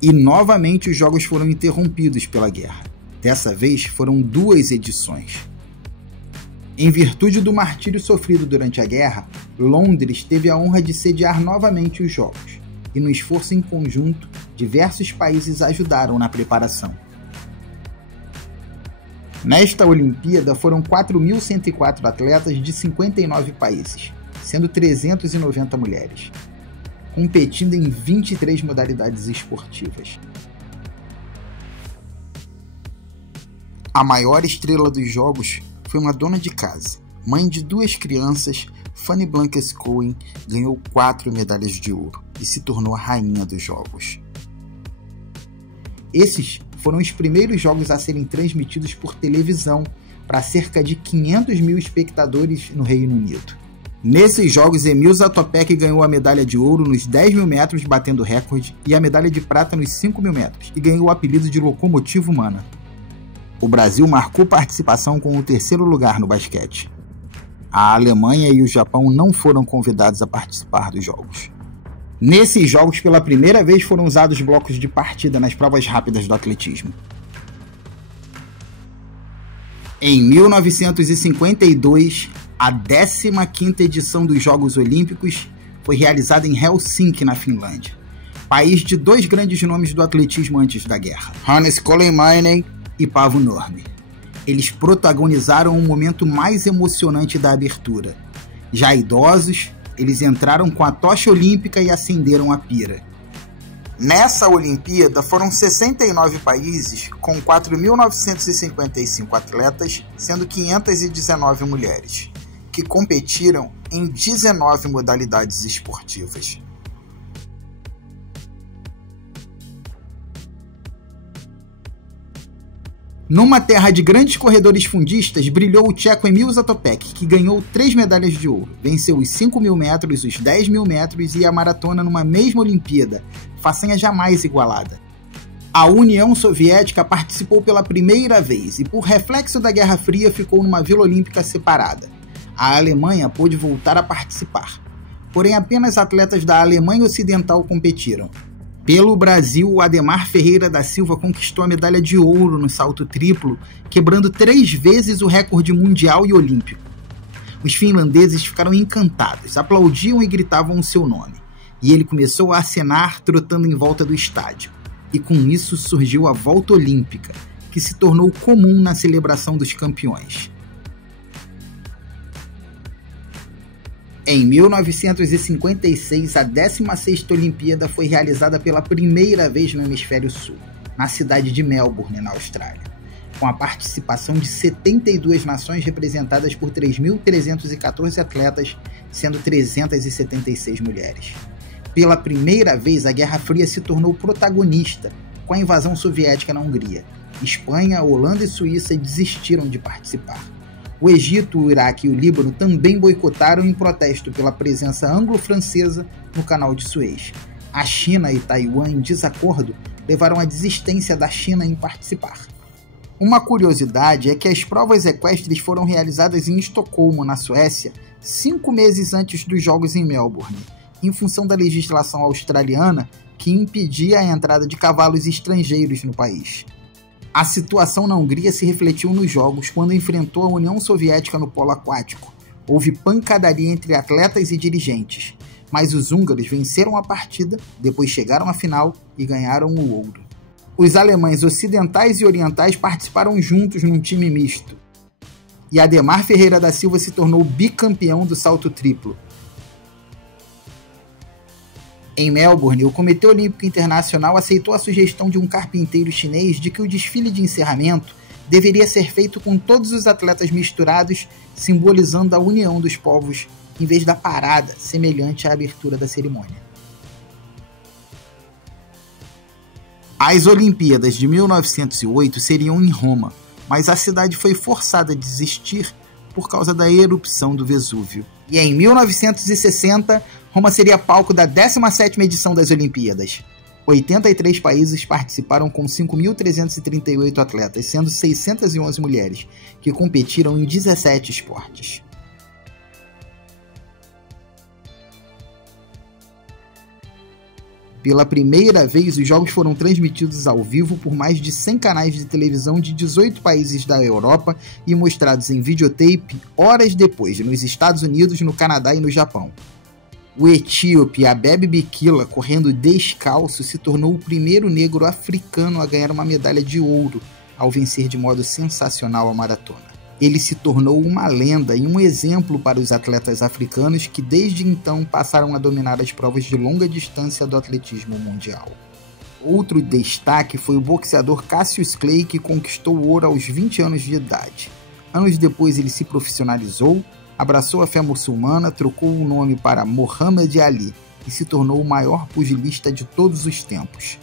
E novamente os jogos foram interrompidos pela guerra. Dessa vez foram 2 edições. Em virtude do martírio sofrido durante a guerra, Londres teve a honra de sediar novamente os jogos, e no esforço em conjunto, diversos países ajudaram na preparação. Nesta Olimpíada foram 4.104 atletas de 59 países, sendo 390 mulheres, competindo em 23 modalidades esportivas. A maior estrela dos Jogos foi uma dona de casa, mãe de 2 crianças. Fanny Blankets-Koen ganhou 4 medalhas de ouro e se tornou a rainha dos Jogos. Esses foram os primeiros jogos a serem transmitidos por televisão para cerca de 500 mil espectadores no Reino Unido. Nesses jogos, Emil Zatopek ganhou a medalha de ouro nos 10 mil metros, batendo recorde, e a medalha de prata nos 5 mil metros, e ganhou o apelido de locomotiva humana. O Brasil marcou participação com o 3º lugar no basquete. A Alemanha e o Japão não foram convidados a participar dos jogos. Nesses jogos, pela primeira vez, foram usados blocos de partida nas provas rápidas do atletismo. Em 1952, a 15ª edição dos Jogos Olímpicos foi realizada em Helsinki, na Finlândia, país de 2 grandes nomes do atletismo antes da guerra, Hannes Kolehmainen e Paavo Nurmi. Eles protagonizaram o momento mais emocionante da abertura. Já idosos, eles entraram com a tocha olímpica e acenderam a pira. Nessa Olimpíada foram 69 países com 4.955 atletas, sendo 519 mulheres, que competiram em 19 modalidades esportivas. Numa terra de grandes corredores fundistas, brilhou o tcheco Emil Zatopek, que ganhou 3 medalhas de ouro. Venceu os 5 mil metros, os 10 mil metros e a maratona numa mesma Olimpíada, façanha jamais igualada. A União Soviética participou pela primeira vez e, por reflexo da Guerra Fria, ficou numa Vila Olímpica separada. A Alemanha pôde voltar a participar, porém apenas atletas da Alemanha Ocidental competiram. Pelo Brasil, o Ademar Ferreira da Silva conquistou a medalha de ouro no salto triplo, quebrando 3 vezes o recorde mundial e olímpico. Os finlandeses ficaram encantados, aplaudiam e gritavam o seu nome, e ele começou a acenar trotando em volta do estádio. E com isso surgiu a volta olímpica, que se tornou comum na celebração dos campeões. Em 1956, a 16ª Olimpíada foi realizada pela primeira vez no Hemisfério Sul, na cidade de Melbourne, na Austrália, com a participação de 72 nações representadas por 3.314 atletas, sendo 376 mulheres. Pela primeira vez, a Guerra Fria se tornou protagonista, com a invasão soviética na Hungria. Espanha, Holanda e Suíça desistiram de participar. O Egito, o Iraque e o Líbano também boicotaram em protesto pela presença anglo-francesa no Canal de Suez. A China e Taiwan, em desacordo, levaram à desistência da China em participar. Uma curiosidade é que as provas equestres foram realizadas em Estocolmo, na Suécia, 5 meses antes dos Jogos em Melbourne, em função da legislação australiana que impedia a entrada de cavalos estrangeiros no país. A situação na Hungria se refletiu nos Jogos quando enfrentou a União Soviética no polo aquático. Houve pancadaria entre atletas e dirigentes, mas os húngaros venceram a partida, depois chegaram à final e ganharam o ouro. Os alemães ocidentais e orientais participaram juntos num time misto, e Ademar Ferreira da Silva se tornou bicampeão do salto triplo. Em Melbourne, o Comitê Olímpico Internacional aceitou a sugestão de um carpinteiro chinês de que o desfile de encerramento deveria ser feito com todos os atletas misturados, simbolizando a união dos povos, em vez da parada, semelhante à abertura da cerimônia. As Olimpíadas de 1908 seriam em Roma, mas a cidade foi forçada a desistir por causa da erupção do Vesúvio. E em 1960, Roma seria palco da 17ª edição das Olimpíadas. 83 países participaram com 5.338 atletas, sendo 611 mulheres, que competiram em 17 esportes. Pela primeira vez, os jogos foram transmitidos ao vivo por mais de 100 canais de televisão de 18 países da Europa e mostrados em videotape horas depois nos Estados Unidos, no Canadá e no Japão. O etíope Abebe Bikila, correndo descalço, se tornou o primeiro negro africano a ganhar uma medalha de ouro ao vencer de modo sensacional a maratona. Ele se tornou uma lenda e um exemplo para os atletas africanos que desde então passaram a dominar as provas de longa distância do atletismo mundial. Outro destaque foi o boxeador Cassius Clay, que conquistou o ouro aos 20 anos de idade. Anos depois ele se profissionalizou, abraçou a fé muçulmana, trocou o nome para Muhammad Ali e se tornou o maior pugilista de todos os tempos.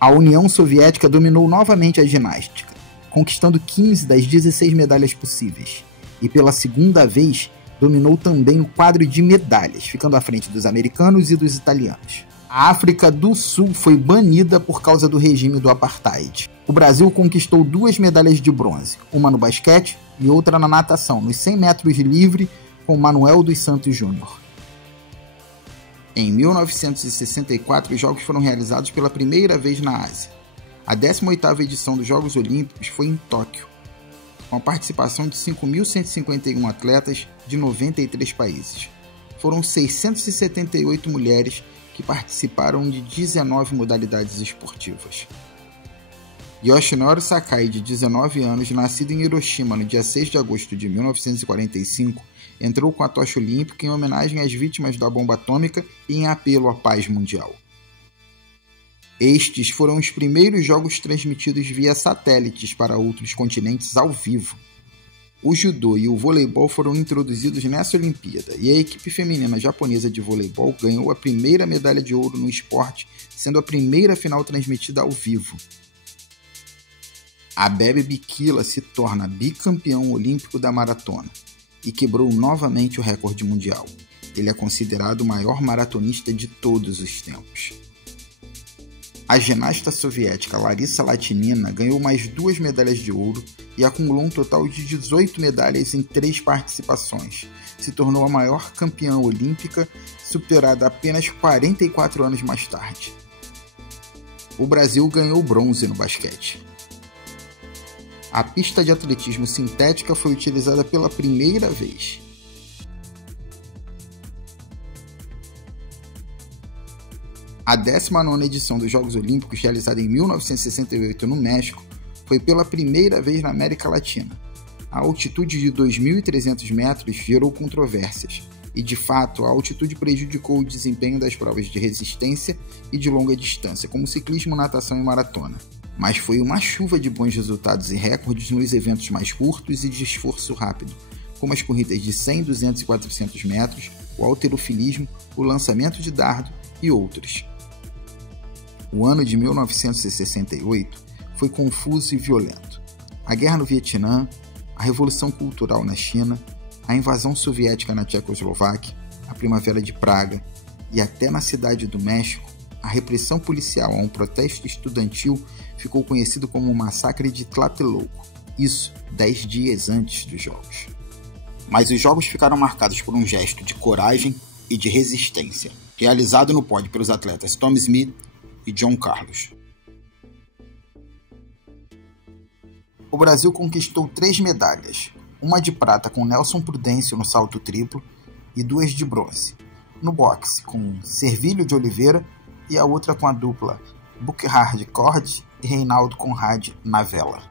A União Soviética dominou novamente a ginástica, conquistando 15 das 16 medalhas possíveis, e pela segunda vez dominou também o quadro de medalhas, ficando à frente dos americanos e dos italianos. A África do Sul foi banida por causa do regime do apartheid. O Brasil conquistou 2 medalhas de bronze, uma no basquete e outra na natação, nos 100 metros livre, com Manuel dos Santos Júnior. Em 1964, os Jogos foram realizados pela primeira vez na Ásia. A 18ª edição dos Jogos Olímpicos foi em Tóquio, com a participação de 5.151 atletas de 93 países. Foram 678 mulheres que participaram de 19 modalidades esportivas. Yoshinori Sakai, de 19 anos, nascido em Hiroshima no dia 6 de agosto de 1945, entrou com a tocha olímpica em homenagem às vítimas da bomba atômica e em apelo à paz mundial. Estes foram os primeiros jogos transmitidos via satélites para outros continentes ao vivo. O judô e o voleibol foram introduzidos nessa Olimpíada e a equipe feminina japonesa de voleibol ganhou a primeira medalha de ouro no esporte, sendo a primeira final transmitida ao vivo. Abebe Bikila se torna bicampeão olímpico da maratona e quebrou novamente o recorde mundial. Ele é considerado o maior maratonista de todos os tempos. A ginasta soviética Larissa Latynina ganhou mais 2 medalhas de ouro e acumulou um total de 18 medalhas em 3 participações. Se tornou a maior campeã olímpica, superada apenas 44 anos mais tarde. O Brasil ganhou bronze no basquete. A pista de atletismo sintética foi utilizada pela primeira vez. A 19ª edição dos Jogos Olímpicos, realizada em 1968 no México, foi pela primeira vez na América Latina. A altitude de 2.300 metros gerou controvérsias, e de fato a altitude prejudicou o desempenho das provas de resistência e de longa distância, como ciclismo, natação e maratona. Mas foi uma chuva de bons resultados e recordes nos eventos mais curtos e de esforço rápido, como as corridas de 100, 200 e 400 metros, o halterofilismo, o lançamento de dardo e outros. O ano de 1968 foi confuso e violento. A guerra no Vietnã, a Revolução Cultural na China, a invasão soviética na Tchecoslováquia, a Primavera de Praga e até na Cidade do México, a repressão policial a um protesto estudantil ficou conhecido como o Massacre de Tlatelolco, isso 10 dias antes dos Jogos. Mas os Jogos ficaram marcados por um gesto de coragem e de resistência, realizado no pódio pelos atletas Tom Smith e John Carlos. O Brasil conquistou 3 medalhas, uma de prata com Nelson Prudêncio no salto triplo e 2 de bronze, no boxe com Servílio de Oliveira e a outra com a dupla Burkhard Cord e Reinaldo Conrad na vela.